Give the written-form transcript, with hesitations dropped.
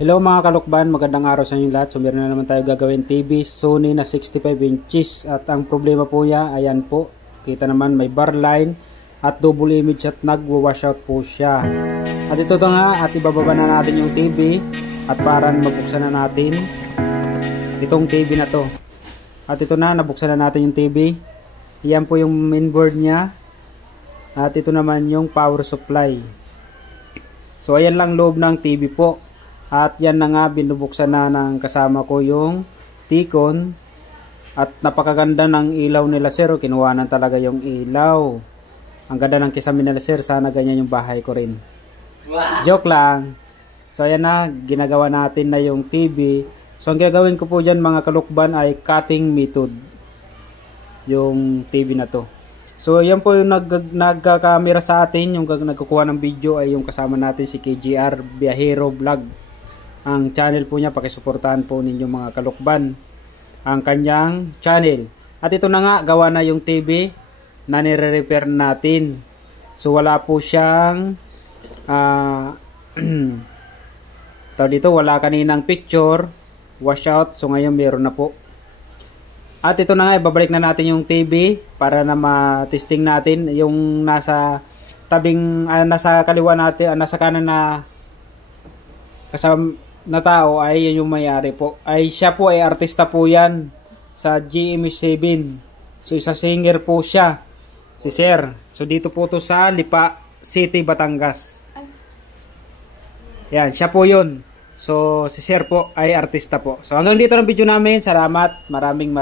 Hello mga kalukban, magandang araw sa inyo lahat. So meron na naman tayo gagawin TV Sony na 65 inches. At ang problema po niya, ayan po. Kita naman may bar line at double image at nagwa-washout po siya. At ito na nga, at ibababa na natin yung TV. At parang mabuksan na natin itong TV na to. At ito na, nabuksan na natin yung TV. Iyan po yung mainboard niya. At ito naman yung power supply. So ayan lang loob ng TV po. At yan na nga, binubuksan na ng kasama ko yung T-Con. At napakaganda ng ilaw nila sir. Kinuha na talaga yung ilaw. Ang ganda ng kisame nila sir. Sana ganyan yung bahay ko rin. Wow. Joke lang. So ayan na, ginagawa natin na yung TV. So ang gagawin ko po dyan mga kalukban ay cutting method. Yung TV na to. So yan po yung nagkakamera sa atin. Yung nagkukuha ng video ay yung kasama natin si KGR Biyahero Vlog. Ang channel po niya, pakisuportahan po ninyo mga kalukban ang kanyang channel. At ito na nga, gawa na yung TV na nire-repair natin. So wala po siyang dito wala kaninang picture washout. So ngayon meron na po. At ito na nga, ibabalik na natin yung TV para na ma-testing natin yung nasa tabing nasa kaliwa natin, nasa kanan na kasama na tao ay yun yung may-ari po. Ay siya po ay artista po yan sa GMA7. So isa singer po siya, si Sir. So dito po to sa Lipa City, Batangas. Yan, siya po yun. So si Sir po ay artista po. So hanggang dito ang video namin. Salamat. Maraming